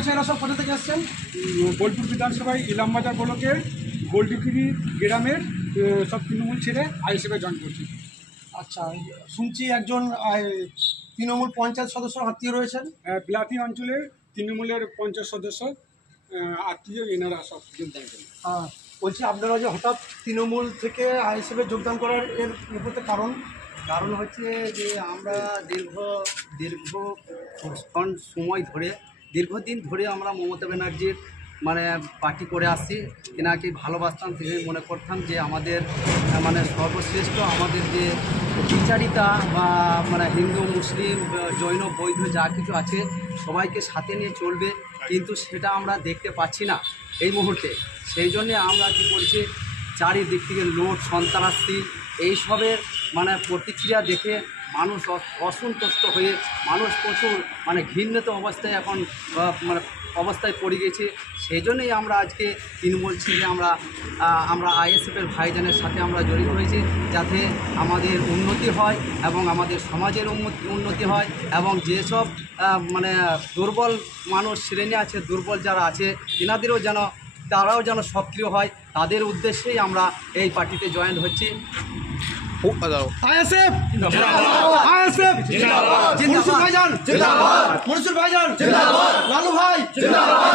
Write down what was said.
বলছেন এরা সব কোথা থেকে আসছেন? বোলপুর বিধানসভায় ইলামবাজার ব্লকের গোলডিগিরি গ্রামের সব তৃণমূল ছেড়ে আইএসএফে জয়েন করছি। আচ্ছা, শুনছি একজন তৃণমূল পঞ্চায়েত সদস্য আত্মীয় রয়েছেন। বিলাতি অঞ্চলের তৃণমূলের পঞ্চায়েত সদস্য আত্মীয় এনারা সব যোগদান করেন। বলছি আপনারা যে হঠাৎ তৃণমূল থেকে আইএসএফে যোগদান করার এর উপরে কারণ হচ্ছে যে আমরা দীর্ঘক্ষণ সময় ধরে দীর্ঘদিন ধরে আমরা মমতা ব্যানার্জির মানে পার্টি করে আসছি। তেনাকে ভালোবাসতাম, তিনি মনে করতাম যে আমাদের মানে সর্বশ্রেষ্ঠ আমাদের যে বিচারিতা বা মানে হিন্দু মুসলিম জৈন বৌদ্ধ যা কিছু আছে সবাইকে সাথে নিয়ে চলবে, কিন্তু সেটা আমরা দেখতে পাচ্ছি না এই মুহূর্তে। সেই জন্যে আমরা কী করছি, চারিদিক থেকে লুট সন্ত্রাসী এইসবের মানে প্রতিক্রিয়া দেখে মানুষ অসন্তুষ্ট হয়ে মানুষ প্রচুর মানে ঘৃণিত অবস্থায় এখন মানে অবস্থায় পড়ে গেছে। সেই জন্যই আমরা আজকে তৃণমূল ছেড়ে আমরা আইএসএফের ভাইজানের সাথে আমরা জড়িত হয়েছি, যাতে আমাদের উন্নতি হয় এবং আমাদের সমাজের উন্নতি হয় এবং যেসব মানে দুর্বল মানুষ শ্রেণী আছে, দুর্বল যারা আছে তারাও যেন সক্রিয় হয়, তাদের উদ্দেশ্যেই আমরা এই পার্টিতে জয়েন হচ্ছি। আইএসএফ আইএসএফ জিন্দাবাদ, মনসুর ভাইজান জিন্দাবাদ, মনসুর ভাইজান জিন্দাবাদ, লালু ভাই জিন্দাবাদ।